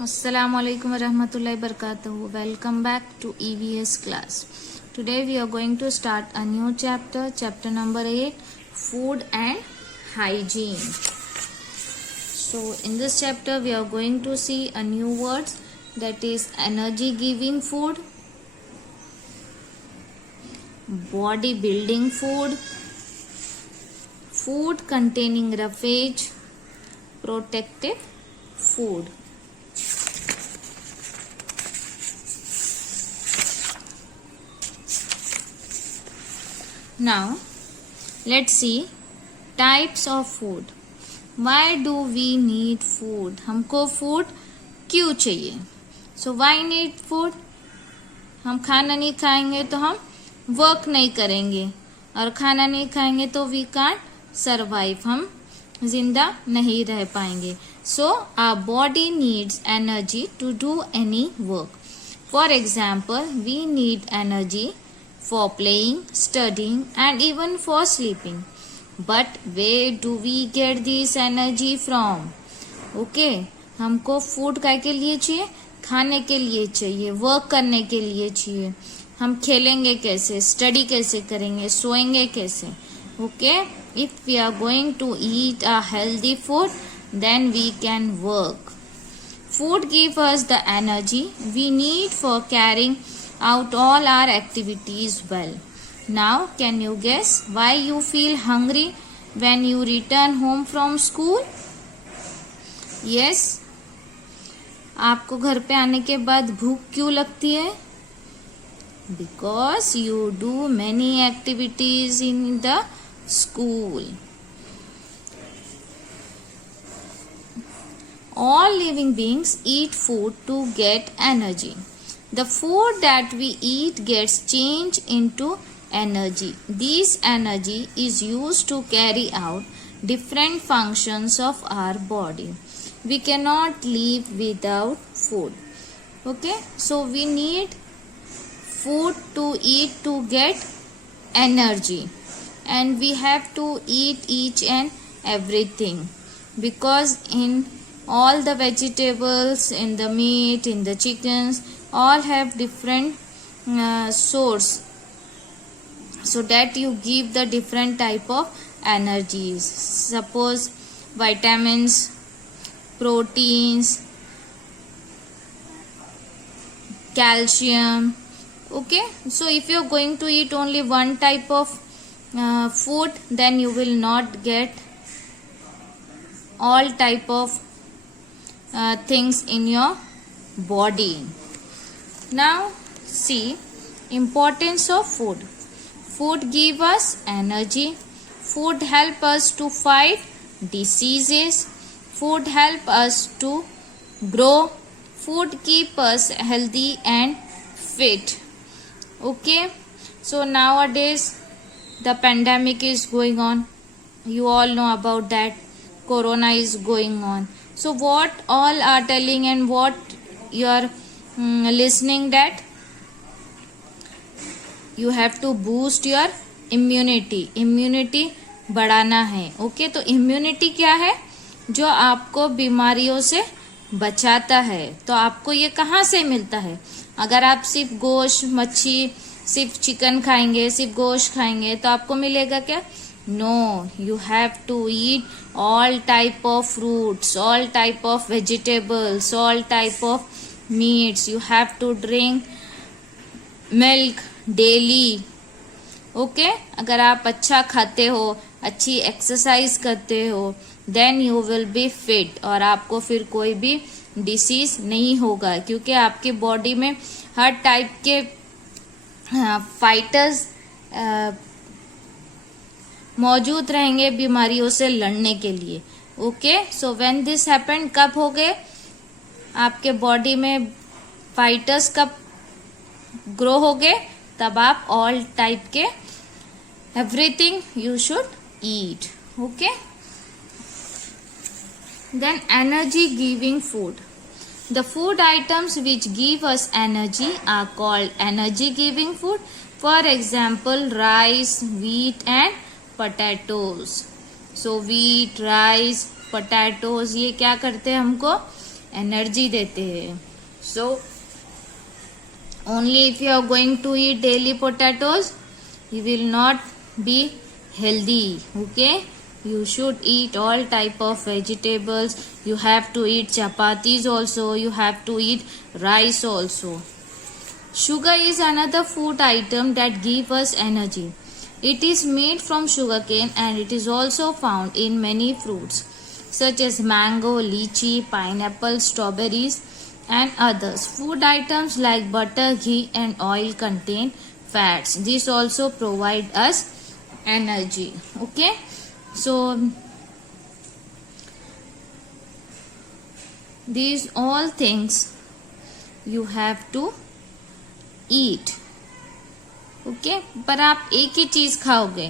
Assalamu alaikum warahmatullahi wabarakatuh. Welcome back to EVS class. Today we are going to start a new chapter, chapter number 8, food and hygiene. So in this chapter we are going to see a new words, that is energy giving food, body building food, food containing roughage, protective food. Now let's see types of food. Why do we need food? हमको food क्यों चाहिए? So why need food? हम खाना नहीं खाएंगे तो हम work नहीं करेंगे, और खाना नहीं खाएंगे तो वी कांट सर्वाइव, हम जिंदा नहीं रह पाएंगे. So our body needs energy to do any work. For example, we need energy for playing, studying and even for sleeping. But where do we get this energy from? Okay, हमको food काय के लिए चाहिए? खाने के लिए चाहिए, work करने के लिए चाहिए. हम खेलेंगे कैसे, स्टडी कैसे करेंगे, सोएंगे कैसे? Okay, if we are going to eat a healthy food, then we can work. Food gives us the energy we need for carrying out all our activities well. Now, can you guess why you feel hungry when you return home from school? Yes, आपको घर पे आने के बाद भूख क्यों लगती है? Because you do many activities in the school. All living beings eat food to get energy. The food that we eat gets changed into energy. This energy is used to carry out different functions of our body. We cannot live without food. Okay, so we need food to eat to get energy, and we have to eat each and everything, because in all the vegetables, in the meat, in the chickens, all have different source, so that you give the different type of energies. Suppose vitamins, proteins, calcium. Okay, so if you are going to eat only one type of food, then you will not get all type of things in your body. Now see importance of food. Food give us energy. Food help us to fight diseases. Food help us to grow. Food keep us healthy and fit. Okay, so nowadays the pandemic is going on. You all know about that. Corona is going on. So what all are telling and what you are listening, that you have to boost your immunity. Immunity बढ़ाना है. Okay, तो immunity क्या है? जो आपको बीमारियों से बचाता है. तो आपको ये कहाँ से मिलता है? अगर आप सिर्फ गोश्त, मच्छी, सिर्फ चिकन खाएंगे, सिर्फ गोश्त खाएंगे, तो आपको मिलेगा क्या? No, you have to eat all type of fruits, all type of vegetables, all type of meats. You have to drink milk daily. Okay, अगर आप अच्छा खाते हो, अच्छी एक्सरसाइज करते हो, then you will be fit, और आपको फिर कोई भी डिसीज नहीं होगा, क्योंकि आपके बॉडी में हर टाइप के फाइटर्स मौजूद रहेंगे बीमारियों से लड़ने के लिए. Okay, so when this happened, कब हो गए आपके बॉडी में फाइटर्स, कब ग्रो हो गए? तब आप ऑल टाइप के everything you should eat. Okay, then energy giving food. The food items which give us energy are called energy giving food. For example, rice, wheat and potatoes. So wheat, rice, potatoes, ये क्या करते हैं? हमको energy देते हैं. So only if you are going to eat daily potatoes, you will not be healthy. Okay, you should eat all type of vegetables. You have to eat chapatis also. You have to eat rice also. Sugar is another food item that gives us energy. It is made from sugarcane and it is also found in many fruits such as mango, lychee, pineapple, strawberries and others. Food items like butter, ghee and oil contain fats. This also provide us energy. Okay, so these all things you have to eat. Okay पर आप एक ही चीज खाओगे.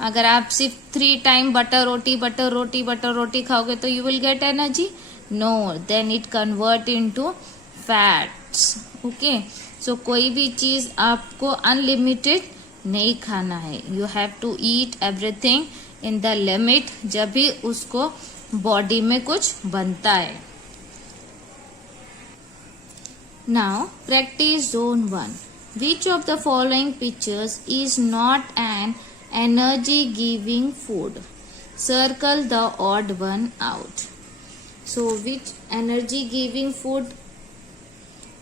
अगर आप सिर्फ 3 time butter रोटी खाओगे तो you will get energy. No, then it convert into fats. Okay, so कोई भी चीज आपको अनलिमिटेड नहीं खाना है. You have to eat everything in the limit, जब भी उसको बॉडी में कुछ बनता है. Now practice zone 1. Which of the following pictures is not an energy giving food? Circle the odd one out. So which energy giving food,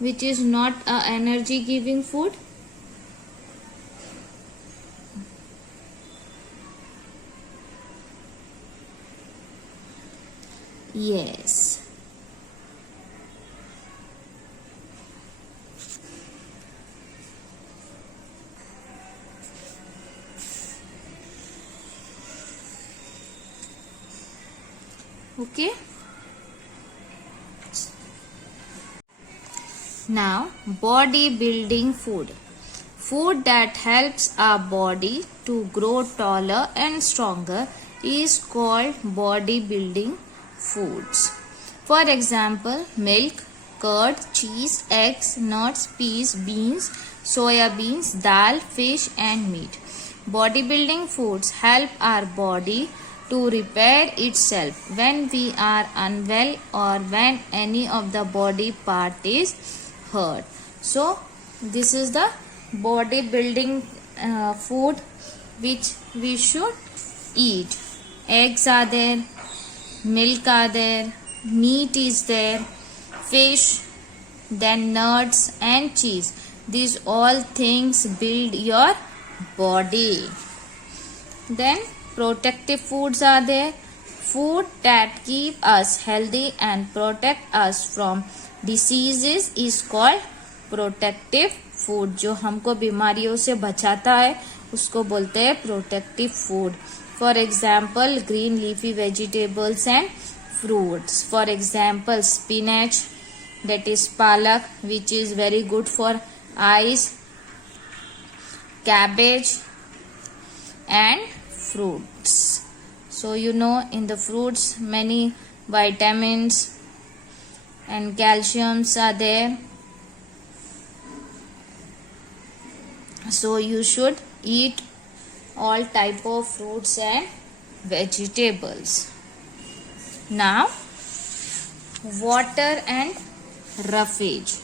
which is not a energy giving food? Yes. Okay, now body building food. Food that helps our body to grow taller and stronger is called body building foods. For example, milk, curd, cheese, eggs, nuts, peas, beans, soya beans, dal, fish and meat. Bodybuilding foods help our body to repair itself when we are unwell or when any of the body part is hurt. So this is the bodybuilding food which we should eat. Eggs are there, milk are there, meat is there, fish, then nuts and cheese. These all things build your body. Then protective foods are there. Food that keep us healthy and protect us from diseases is called protective food. जो हमको बीमारियों से बचाता है उसको बोलते हैं protective food. For example, green leafy vegetables and fruits. For example, spinach, that is palak, which is very good for eyes, cabbage and fruits. So you know, in the fruits many vitamins and calciums are there. So you should eat all type of fruits and vegetables. Now water and roughage.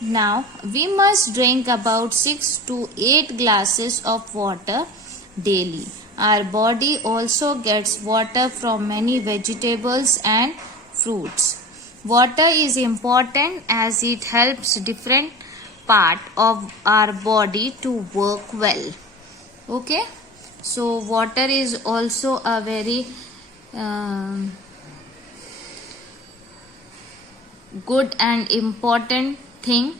Now we must drink about 6 to 8 glasses of water daily. Our body also gets water from many vegetables and fruits. Water is important as it helps different part of our body to work well. Okay, so water is also a very good and important thing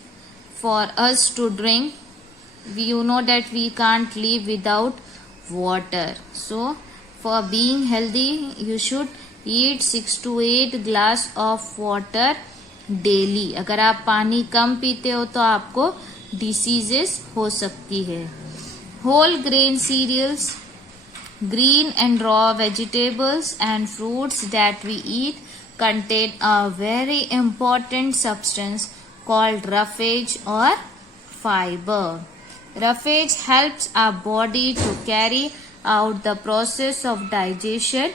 for us to drink. You know that we can't live without water. So for being healthy you should eat 6 to 8 glass of water daily. अगर आप पानी कम पीते हो तो आपको diseases हो सकती है. Whole grain cereals, green and raw vegetables and fruits that we eat contain a very important substance called roughage or fiber. Roughage helps our body to carry out the process of digestion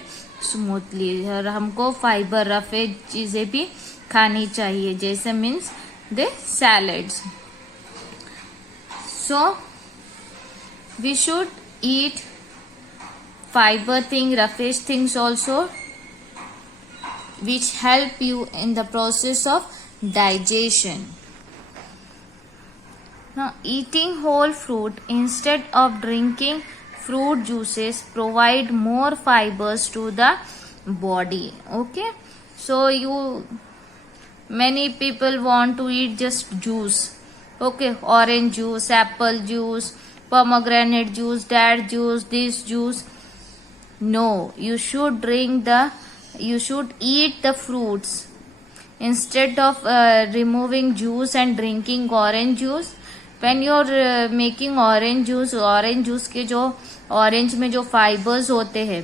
smoothly. और हमको fibre rough चीजें भी खानी चाहिए, जैसे means the salads. So we should eat fiber thing, roughest things also, which help you in the process of digestion. Now, eating whole fruit instead of drinking fruit juices provide more fibers to the body. Okay, so many people want to eat just juice. Okay, orange juice, apple juice, pomegranate juice, that juice, this juice. No, you should eat the fruits instead of removing juice and drinking orange juice. When you're making orange juice के जो orange में जो fibers होते हैं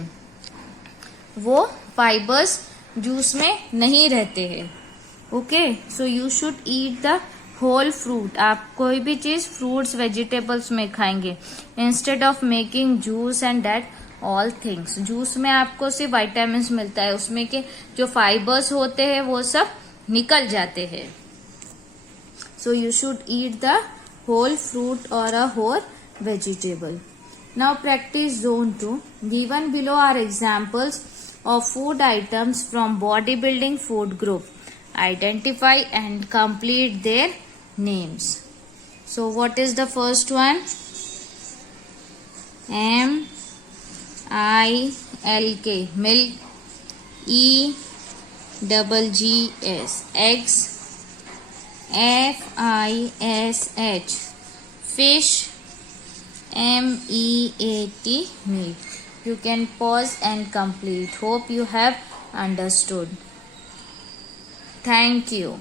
वो fibers juice में नहीं रहते हैं. Okay, so you should eat the whole fruit. आप कोई भी चीज fruits vegetables में खाएंगे instead of making juice and that all things. Juice में आपको सिर्फ वाइटामिन मिलता है, उसमें के जो फाइबर्स होते हैं वो सब निकल जाते हैं. So you should eat the whole fruit और a whole vegetable. Now practice zone 2. Given below are examples of food items from body building food group. Identify and complete their names. So what is the first one? MILK, milk. EGGS, eggs. FISH, fish. MEAT, meat. You can pause and complete. Hope you have understood. Thank you.